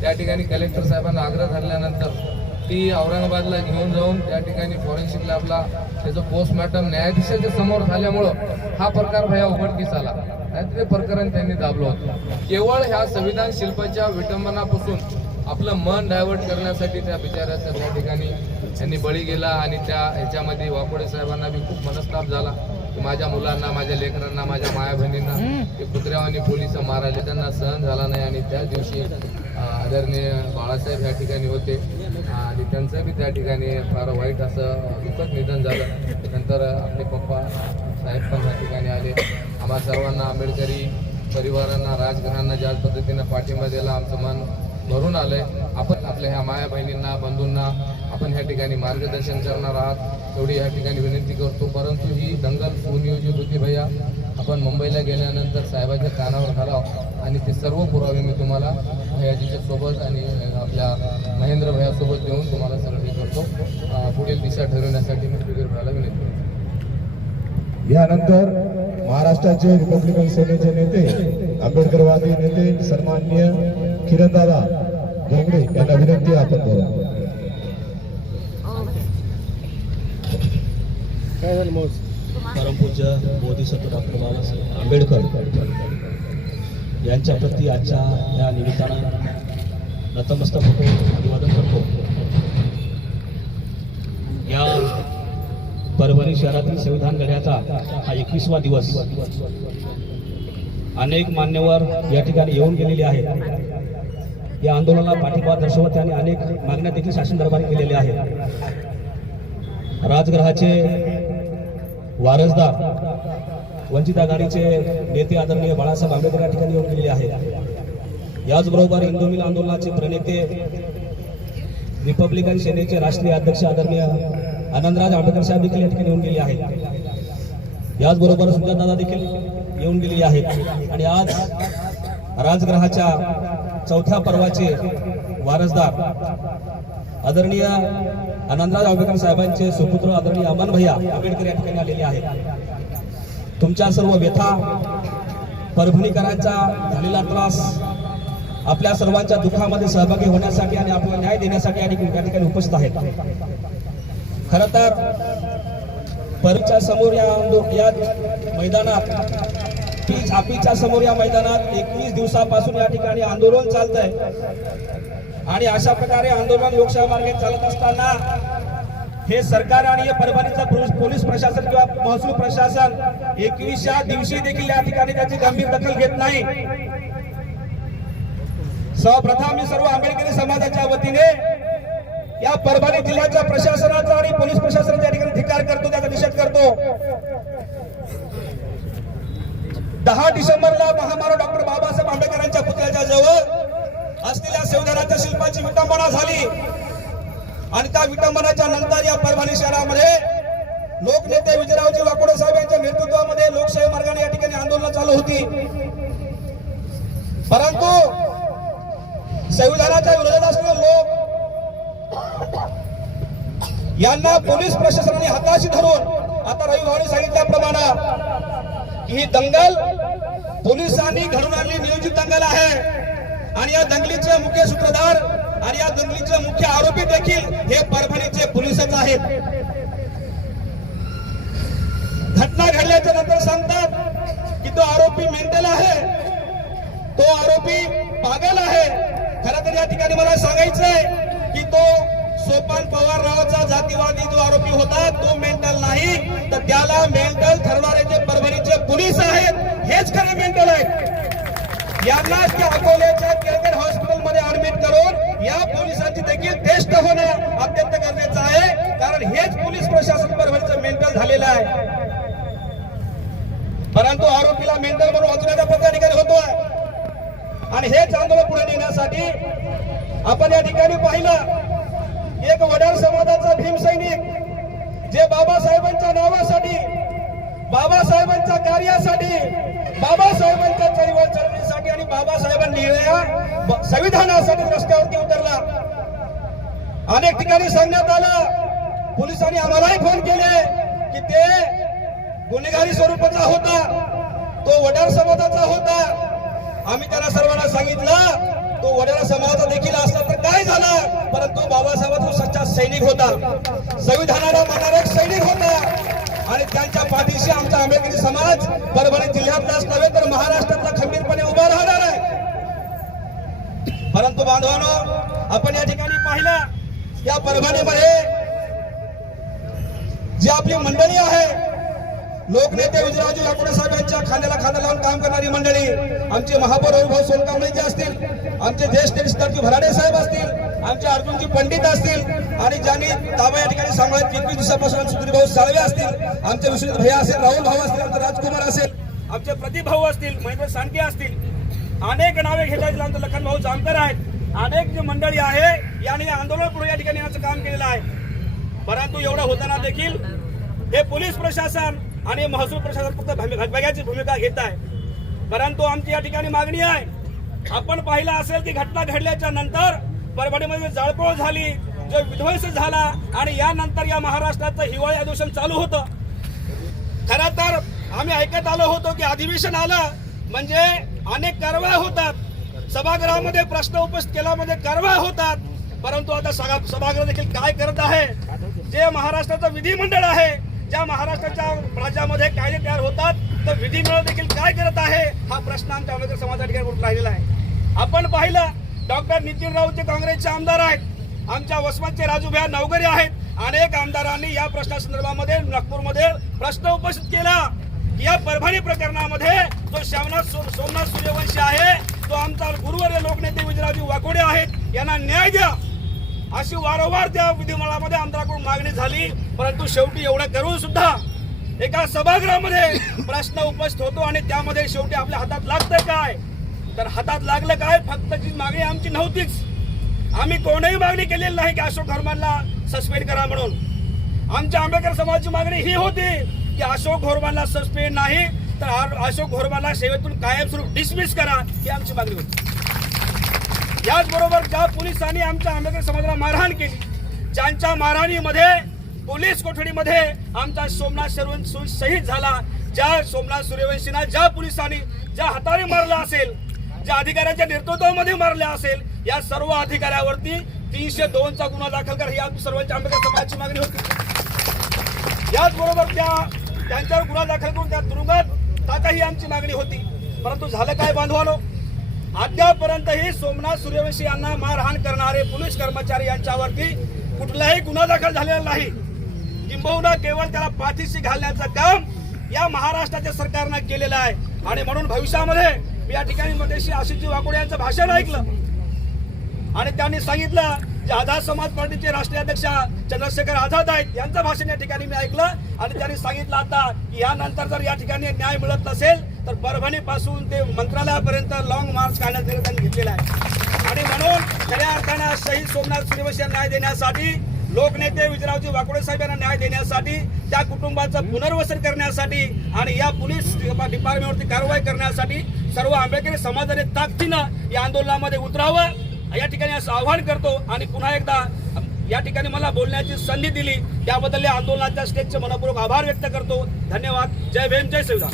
त्या ठिकाणी कलेक्टर साहेबांना आग्रह धरल्यानंतर ती औरंगाबादला घेऊन जाऊन त्या ठिकाणी फॉरेन्सिक लॅबला त्याचं पोस्टमॉर्टम न्यायाधीशाच्या समोर झाल्यामुळं हा प्रकार भया उघडकीस आला. नाहीतर ते प्रकरण त्यांनी दाबलं होतं. केवळ ह्या संविधान शिल्पाच्या विटंबनापासून आपलं मन डायव्हर्ट करण्यासाठी त्या बिचाऱ्याच्या त्या ठिकाणी त्यांनी बळी गेला आणि त्या ह्याच्यामध्ये वाकोडे साहेबांना बी खूप मनस्ताप झाला. माझ्या मुलांना माझ्या लेकरांना माझ्या माया बहिणींना ते कुत्र्यावानी पोलीस मारायले त्यांना सहन झाला नाही आणि त्या दिवशी आदरणीय बाळासाहेब या ठिकाणी होते. आणि त्यांचं बी त्या ठिकाणी फार वाईट असं दुःखद निधन झालं. नंतर आपले पप्पा साहेब पण त्या ठिकाणी आले. आम्हा सर्वांना आंबेडकरी परिवारांना राजघरांना ज्या पद्धतीनं पाठिंबा दिला आमचं मन भरून आलंय. आपण आपल्या ह्या माया बहिणींना बंधूंना या ठिकाणी मार्गदर्शन करणार आहात. एवढी या ठिकाणी विनंती करतो. परंतु ही दंगल सुनियोजित होती भैया. आपण मुंबईला गेल्यानंतर साहेबाच्या कानावर घालाव आणि ते सर्व पुरावे मी तुम्हाला भैयाजीच्या सोबत आणि आपल्या महेंद्र भैयासोबत देऊन तुम्हाला सगळं हे करतो. पुढील दिशा ठरवण्यासाठी मी फिगर भरायला विनंती करतो. यानंतर महाराष्ट्राचे रिपब्लिकन सेनेचे नेते आंबेडकरवादी नेते सन्माननीय किरणदादा गंगडे यांना विनंती काय झालं बोला परमपूज्य बोधिसत्व डॉक्टर बाबासाहेब आंबेडकर यांच्या प्रती आजच्या या निमित्तानं नतमस्तक होतो अभिवादन करतो. या परभणी शहरातील संविधान लढ्याचा हा एकवीसवा दिवस अनेक मान्यवर या ठिकाणी येऊन गेलेले आहेत. या आंदोलनाला पाठिंबा दर्शवत त्यांनी अनेक मागण्या देखील शासन दरबारी केलेल्या आहेत. राजगृहाचे वारसदार वंचित आघाडीचे नेते आदरणीय बाळासाहेब आंबेडकर या ठिकाणी येऊन गेलेले आहेत. याचबरोबर हिंदू मिल आंदोलनाचे प्रणेते रिपब्लिकन सेनेचे राष्ट्रीय अध्यक्ष आदरणीय आनंदराज आंबेडकर साहेब देखील या ठिकाणी येऊन गेले आहेत. याचबरोबर सुंदरदादा देखील येऊन गेलेले आहेत. आणि आज राजगृहाच्या चौथ्या पर्वाचे वारसदार आदरणीय आनंदराज आंबेडकर साहेबांचे सुपुत्र आदरणीय अमन भैया आंबेडकर या ठिकाणी आलेले आहेत. तुमच्या सर्व व्यथा परभणीकरांचा झालेला त्रास आपल्या सर्वांच्या दुःखामध्ये सहभागी होण्यासाठी आणि आपला न्याय देण्यासाठी आणि या ठिकाणी उपस्थित आहेत. खर तर परच्या समोर या आंदो- या मैदानात पीच आपीच्या समोर या मैदानात एकवीस दिवसापासून या ठिकाणी आंदोलन चालत आहे आणि अशा प्रकारे आंदोलन लोकशाही मार्गे चालत असताना हे सरकार आणि हे परभणीचं पोलीस- प्रशासन किंवा महसूल प्रशासन एकवीसच्या दिवशी देखील या ठिकाणी त्याची गंभीर दखल घेत नाही. सर्वप्रथम मी सर्व आंबेडकरी समाजाच्या वतीने या परभणी जिल्ह्याच्या प्रशासनाचा आणि पोलीस प्रशासनाचा या ठिकाणी धिकार करतो त्याचा निषेध करतो. दहा डिसेंबरला महामारा डॉक्टर बाबासाहेब आंबेडकरांच्या पुतळ्याच्या जवळ संविधानाच्या विटंबना झाली. आणि त्या विटंबनाच्या नंतर या परभणी शहरामध्ये लोकनेते विजयरावजी वाकोडे साहेब यांच्या नेतृत्वामध्ये लोकशाही मार्गाने या ठिकाणी आंदोलन चालू होती. परंतु संविधानाच्या विरोधात असलेले लोक यांना पोलीस प्रशासनाने हाताशी धरून आता रवी भाऊने सांगितल्याप्रमाणे ही दंगल पोलिसांनी घडून आणली नियोजित दंगल आहे. आणि या दंगलीचे मुख्य सूत्रधार आणि या दंगलीचे मुख्य आरोपी देखील हे परभणीचे पोलिसच आहेत. घटना घडल्याच्या नंतर सांगतात की तो आरोपी मेंटल आहे. तो आरोपी पागल आहे. खर तर या ठिकाणी मला सांगायचंय की तो सोपान पवार नावाचा जातीवादी जो आरोपी होता तो मेंटल नाही. तर त्याला मेंटल ठरणारे जे परभणीचे पोलीस आहेत हेच खरे मेंटल आहेत यांना त्या अकोल्याच्या केळकर हॉस्पिटलमध्ये ऍडमिट करून या पोलिसांची देखील टेस्ट होणं अत्यंत गरजेचं आहे. कारण हेच पोलीस प्रशासन परभणीचं मेंटल झालेलं आहे. परंतु आरोपीला मेंटल म्हणून वाचवण्याचा पदाधिकारी ठिकाणी होतोय. आणि हेच आंदोलन पुढे नेण्यासाठी आपण या ठिकाणी पाहिलं एक वडार समाजाचा भीम सैनिक जे बाबासाहेबांच्या नावासाठी बाबासाहेबांच्या कार्यासाठी बाबासाहेबांच्या चळवळ चळवळीसाठी आणि बाबासाहेबांनी लिहिलेल्या संविधानासाठी रस्त्यावरती उतरला. अनेक ठिकाणी सांगण्यात आलं. पोलिसांनी आम्हालाही फोन केले की ते गुन्हेगारी स्वरूपाचा होता. तो वडार समाजाचा होता. आम्ही त्यांना सर्वांना सांगितलं तो वडार समाजाचा देखील असला तर काय झालं? परंतु बाबासाहेब तो सच्चा सैनिक होता. संविधानाला मानणारा एक सैनिक होता. आणि त्यांच्या पाठीशी आमचा आंबेडकरी समाज परभणी जिल्ह्यातलाच नव्हे तर महाराष्ट्रातला खंबीरपणे उभा राहणार आहे. परंतु बांधवानो आपण या ठिकाणी पाहिलं या परभणीमध्ये जी आपली मंडळी आहे लोकनेते विजयराजू याकुडे साहेब यांच्या खाण्याला खांदा लावून काम करणारी मंडळी आमचे महापौर भाऊ सोनकांबळे असतील आमचे ज्येष्ठ सिद्धार्थी भराडे साहेब असतील आमचे अर्जुनजी पंडित असतील आणि ज्यांनी ताबा या ठिकाणी सांभाळत एकवीस दिवसापासून सुधीर भाऊ साळवे असतील आमचे विश्वजित भैया असेल राहुल भाऊ असतील राजकुमार असेल आमचे प्रदीप भाऊ असतील महेंद्र सांडके असतील अनेक नावे घेता आमचे लखन भाऊ जामकर आहेत. अनेक जी मंडळी आहे याने आंदोलन पुढे या ठिकाणी याचं काम केलेलं आहे. परंतु एवढं होताना देखील हे पोलीस प्रशासन आणि महसूल प्रशासन फक्त भगभग्याची भूमिका घेत आहे. परंतु आमची या ठिकाणी मागणी आहे आपण पाहिलं असेल की घटना घडल्याच्या नंतर परभणीमध्ये जाळपोळ झाली जो विध्वंस झाला आणि यानंतर या महाराष्ट्राचं हिवाळी अधिवेशन चालू होतं. खर तर आम्ही ऐकत आलो होतो की अधिवेशन आलं म्हणजे अनेक कारवाया होतात. सभागृहामध्ये प्रश्न उपस्थित केल्यामध्ये कारवाया होतात. परंतु आता सभा- सभागृह देखील काय करत आहे? जे महाराष्ट्राचं विधिमंडळ आहे ज्या महाराष्ट्राच्या राज्यामध्ये कायदे तयार होतात तर विधिमंडळ देखील काय करत आहे? हा प्रश्न आमच्या आंबेडकर समाजा राहिलेला आहे. आपण पाहिलं डॉक्टर नितीन राऊत जे काँग्रेसचे आमदार आहेत. आमच्या वसमतचे राजूभ्या नवगरे आहेत. अनेक आमदारांनी या प्रश्नासंदर्भामध्ये नागपूरमध्ये प्रश्न उपस्थित केला. या परभणी प्रकरणामध्ये जो श्यामनाथ सो- सोमनाथ सूर्यवंशी आहे तो आमचा गुरुवर्य लोकनेते विजयराजू वाकोडे आहेत. यांना न्याय द्या. अशी वारंवार त्या विधिमंडळामध्ये आमदाराकडून मागणी झाली. परंतु शेवटी एवढं करून सुद्धा एका सभागृहामध्ये प्रश्न उपस्थित होतो आणि त्यामध्ये शेवटी आपल्या हातात लागतंय काय? तर हातात लागलं काय? फक्त जी मागणी आमची नव्हतीच. आम्ही कोणीही मागणी केलेली नाही की अशोक घोरमानला सस्पेंड करा म्हणून. आमच्या आंबेडकर समाजाची मागणी ही होती की अशोक घोरमानला सस्पेंड नाही तर अशोक घोरमानला सेवेतून कायमस्वरूप डिसमिस करा ही आमची मागणी होती. याचबरोबर ज्या पोलिसांनी आमच्या आंबेडकर समाजाला मारहाण केली ज्यांच्या मारहाणीमध्ये पोलीस कोठडीमध्ये आमचा सोमनाथ सूर्यवंशी शहीद झाला ज्या सोमनाथ सूर्यवंशीना ज्या पोलिसांनी ज्या हाताने मारला असेल ज्या अधिकाऱ्यांच्या नेतृत्वामध्ये मारल्या असेल या सर्व अधिकाऱ्यावरती तीनशे दोन चा गुन्हा दाखल करा. ही आमची सर्वांची आंबेडकर समाजाची मागणी होती. याचबरोबर त्या त्यांच्यावर गुन्हा दाखल करून त्या तुरुंगात टाका ही आमची मागणी होती. परंतु झालं काय बांधवानो? अद्यापर्यंतही सोमनाथ सूर्यवंशी यांना मारहाण करणारे पोलीस कर्मचारी यांच्यावरती कुठलाही गुन्हा दाखल झालेला नाही. किंबहुना केवळ त्याला पाठीशी घालण्याचं काम या महाराष्ट्राच्या सरकारनं केलेलं आहे. आणि म्हणून भविष्यामध्ये मी या ठिकाणी मध्येशी आशिषजी वाकोडे यांचं भाषण ऐकलं. आणि त्यांनी सांगितलं जे आझाद समाज पार्टीचे राष्ट्रीय अध्यक्ष चंद्रशेखर आझाद आहेत यांचं भाषण या ठिकाणी मी ऐकलं. आणि त्यांनी सांगितलं आता की यानंतर जर या ठिकाणी न्याय मिळत नसेल तर परभणी पासून ते मंत्रालयापर्यंत लॉंग मार्च काढण्यात निर्णय घेतलेला आहे. आणि म्हणून खऱ्या अर्थानं शहीद सोमनाथ सूर्यवंशी न्याय देण्यासाठी लोकनेते विजयरावजी वाकोडे साहेब यांना न्याय देण्यासाठी त्या कुटुंबाचं पुनर्वसन करण्यासाठी आणि या पोलीस डिपार्टमेंटवरती कारवाई करण्यासाठी सर्व आंबेडकरी समाजाने ताकदीनं या आंदोलनामध्ये उतरावं या ठिकाणी असं आवाहन करतो आणि पुन्हा एकदा या ठिकाणी मला बोलण्याची संधी दिली. त्याबद्दल या आंदोलनाच्या स्टेजचे मनपूर्वक आभार व्यक्त करतो. धन्यवाद. जय भीम जय शिवराम